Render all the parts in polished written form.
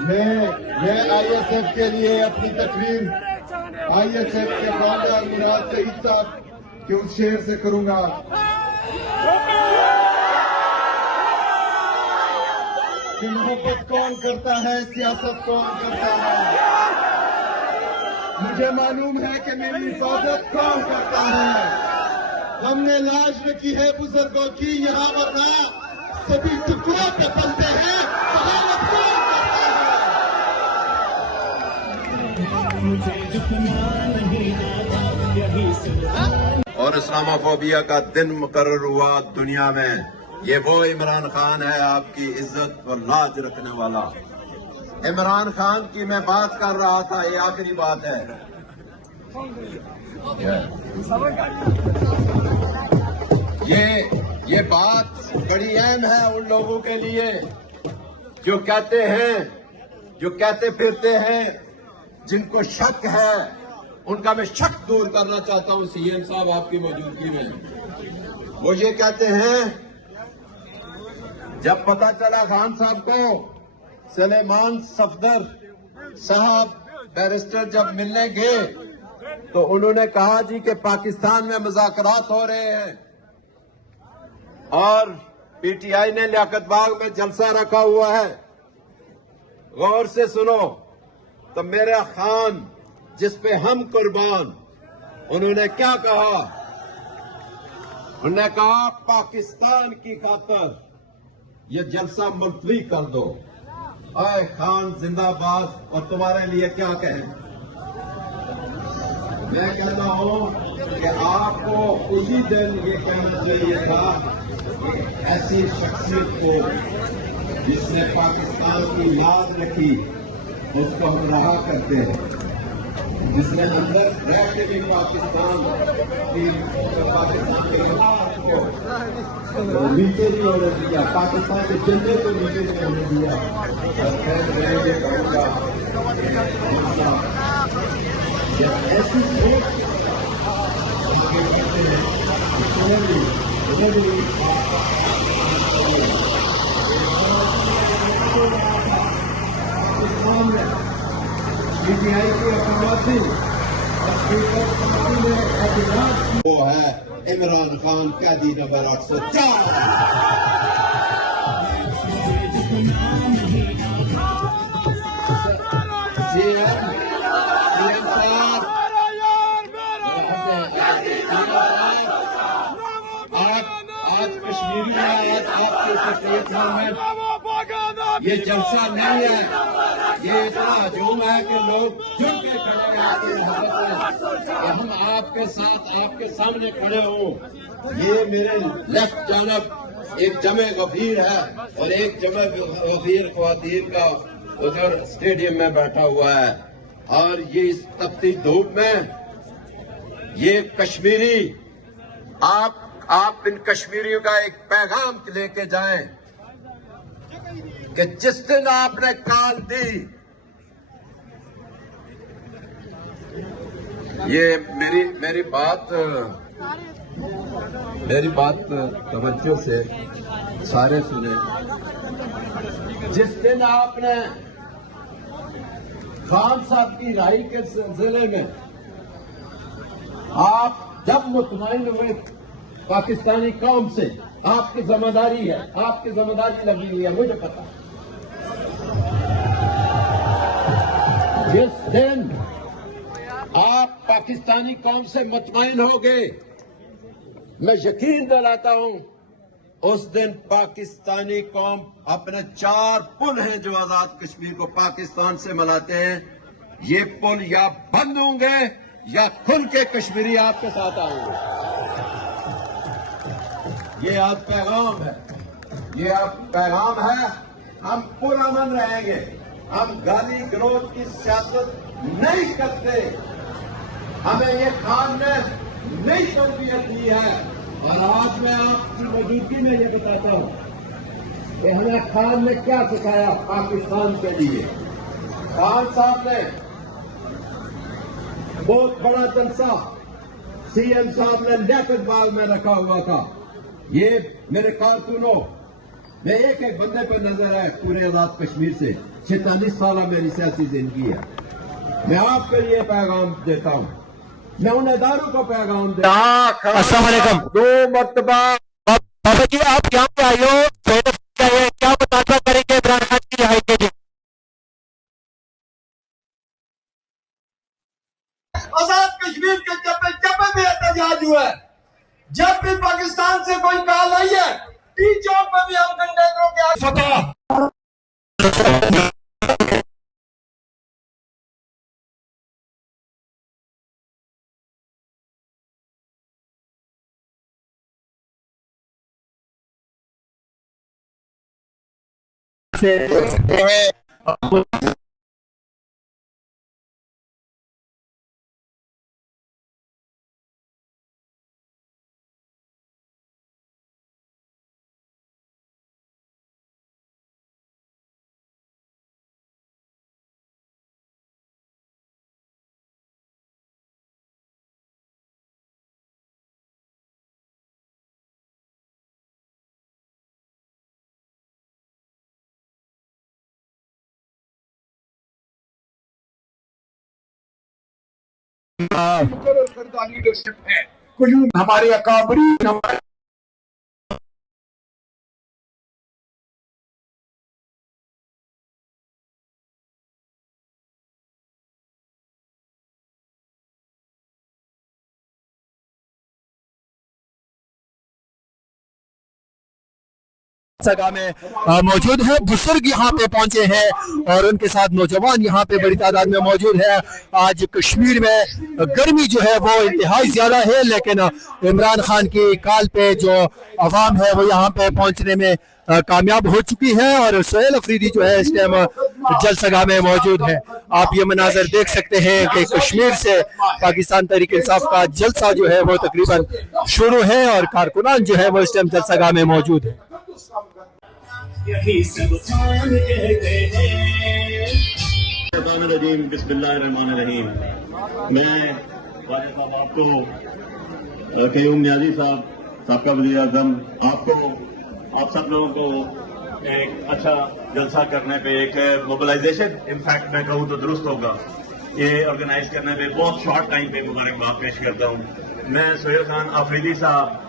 मैं आईएसएफ के लिए अपनी तकरीर आईएसएफ के फाउंडर मुराद सईद साहब के उस शेर से करूंगा। कि मोहब्बत कौन करता है, सियासत कौन करता है। मुझे मालूम है कि मेरी हिफाजत कौन करता है। हमने लाज न की है बुजुर्गों की यहाँ, वरना सभी टुकड़ों पे पलते हैं। सलामत कौन करता है। और इस्लामोफोबिया का दिन मुकर्रर हुआ दुनिया में। ये वो इमरान खान है, आपकी इज्जत और लाज रखने वाला। इमरान खान की मैं बात कर रहा था, ये आखिरी बात है। ये बात बड़ी अहम है उन लोगों के लिए जो कहते फिरते हैं, जिनको शक है, उनका मैं शक दूर करना चाहता हूं सीएम साहब आपकी मौजूदगी में। वो ये कहते हैं, जब पता चला खान साहब को सुलेमान सफदर साहब बैरिस्टर जब मिलने गए तो उन्होंने कहा जी कि पाकिस्तान में मुज़ाकरात हो रहे हैं और पीटीआई ने लियाकत बाग में जलसा रखा हुआ है। गौर से सुनो तो मेरा खान जिस पे हम कुर्बान, उन्होंने क्या कहा? उन्होंने कहा पाकिस्तान की खातिर ये जलसा मुलतवी कर दो। आए खान जिंदाबाद। और तुम्हारे लिए क्या कहें? मैं कहता हूं कि आपको उसी दिन ये कहना चाहिए था कि ऐसी शख्सियत को जिसने पाकिस्तान की लाज रखी उसको हम रहा करते हैं, जिसने अंदर रह के भी पाकिस्तान के लाज को नीचे नहीं होने दिया, पाकिस्तान के झंडे को नीचे नहीं होने दिया। और मैं कहूँगा ऐसी सोच पीटीआई की अपराधी वो है इमरान खान, कैदी नंबर 804। आज कश्मीरी में आपके सफेद में ये जलसा नहीं है, ये इतना हजूम है कि लोग जुट के खड़े हैं आपकी मोहब्बत में। हम आपके साथ आपके सामने खड़े हों। ये मेरे लेफ्ट जानब एक जमे गफीर है और एक जमे गफीर ख्वातीन का उधर स्टेडियम में बैठा हुआ है। और ये इस तपती धूप में ये कश्मीरी, आप इन कश्मीरियों का एक पैगाम लेके जाएं कि जिस दिन आपने काल दी, ये मेरी बात तवज्जो से सारे सुने। जिस दिन आपने खान साहब की राय के सिलसिले में आप जब मुतमईन हुए पाकिस्तानी कौम से, आपकी जिम्मेदारी है, आपकी जिम्मेदारी लगी हुई है, मुझे पता। जिस दिन आप पाकिस्तानी कौम से मुतमईन हो गए, मैं यकीन दिलाता हूं उस दिन पाकिस्तानी कौम अपने 4 पुल हैं जो आजाद कश्मीर को पाकिस्तान से मिलाते हैं, ये पुल या बंद होंगे या खुल के कश्मीरी आपके साथ आएंगे। ये आज पैगाम है, ये अब पैगाम है। हम पुरअमन रहेंगे, हम गाली गलौज की सियासत नहीं करते। हमें ये खान ने नई तरबियत दी है। और आज मैं आपकी मौजूदगी में ये बताता हूं कि हमें खान ने क्या सिखाया पाकिस्तान के लिए। खान साहब ने बहुत बड़ा जलसा सीएम साहब ने लियाकत बाग में रखा हुआ था। ये मेरे कारकुनों, मैं एक एक बंदे पर नजर है पूरे आजाद कश्मीर से 46 साल मेरी सियासी जिंदगी है। मैं आपके लिए पैगाम देता हूँ, मैं उन इदारों को पैगाम देता हूँ। अस्सलाम वालेकुम। 2 मरतबा बाबा जी आप यहाँ पे आए हो, क्या मुतालबा करेंगे इमरान खान की रिहाई के लिए? आजाद कश्मीर के चप्पे चप्पे में एहतजाज हुआ है। जब भी पाकिस्तान से कोई कॉल आई है, टी चौक में भी हम कंटेनरों के फतह लीडरशिप है, कुयूम हमारे अकाबरी हमारे सगा में मौजूद है। बुजुर्ग यहाँ पे पहुंचे हैं और उनके साथ नौजवान यहाँ पे बड़ी तादाद में मौजूद है। आज कश्मीर में गर्मी जो है वो इंतहाई ज्यादा है, लेकिन इमरान खान की कॉल पे जो अवाम है वो यहाँ पे पहुंचने में कामयाब हो चुकी है और सोहेल अफरीदी जो है इस टाइम जलसगा में मौजूद है। आप ये मनाजर देख सकते हैं कि कश्मीर से पाकिस्तान तहरीक इंसाफ का जलसा जो है वो तकरीबन शुरू है और कारकुनान जो है वो इस टाइम जलसगा में मौजूद है। बिस्मिल्लाहिर्रहमानिर्रहीम। मैं वाले साहब आपको क़य्यूम नियाज़ी साहब साबका वज़ीर आज़म आपको आप सब लोगों को एक अच्छा जलसा करने पे एक मोबिलाइजेशन इनफैक्ट मैं कहूँ तो दुरुस्त होगा ये ऑर्गेनाइज करने पे बहुत शॉर्ट टाइम पे मुबारकबाद पेश करता हूँ। मैं सोहेल खान आफरीदी साहब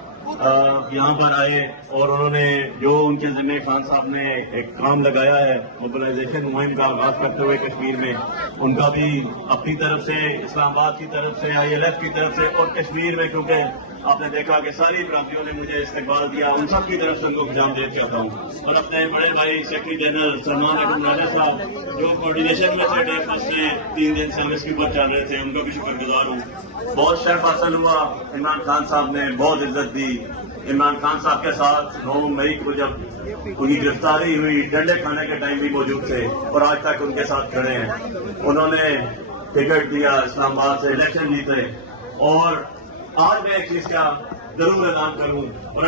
यहाँ पर आए और उन्होंने जो उनके ज़िम्मे खान साहब ने एक काम लगाया है मोबिलाइजेशन मुहिम का आगाज करते हुए कश्मीर में, उनका भी अपनी तरफ से इस्लामाबाद की तरफ से ILF की तरफ से और कश्मीर में क्योंकि आपने देखा कि सारी प्रांतियों ने मुझे इस्तकबाल दिया, उन सब की तरफ से उनको खुशाम देना चाहता हूँ। और अपने बड़े भाई सेक्रेटरी जनरल सलमान अहमद राजा साहब जो कोऑर्डिनेशन में थे फर्स्ट से 3 दिन से हम इसके ऊपर चल रहे थे, उनका भी शुक्रगुजार हूँ। बहुत शर्फ हासिल हुआ, इमरान खान साहब ने बहुत इज्जत दी। इमरान खान साहब के साथ 9 मई को जब उनकी गिरफ्तारी हुई डंडे खाने के टाइम भी मौजूद थे और आज तक उनके साथ खड़े हैं। उन्होंने टिकट दिया, इस्लामाबाद से इलेक्शन जीते और आज मैं एक चीज का जरूर ऐलान करूं और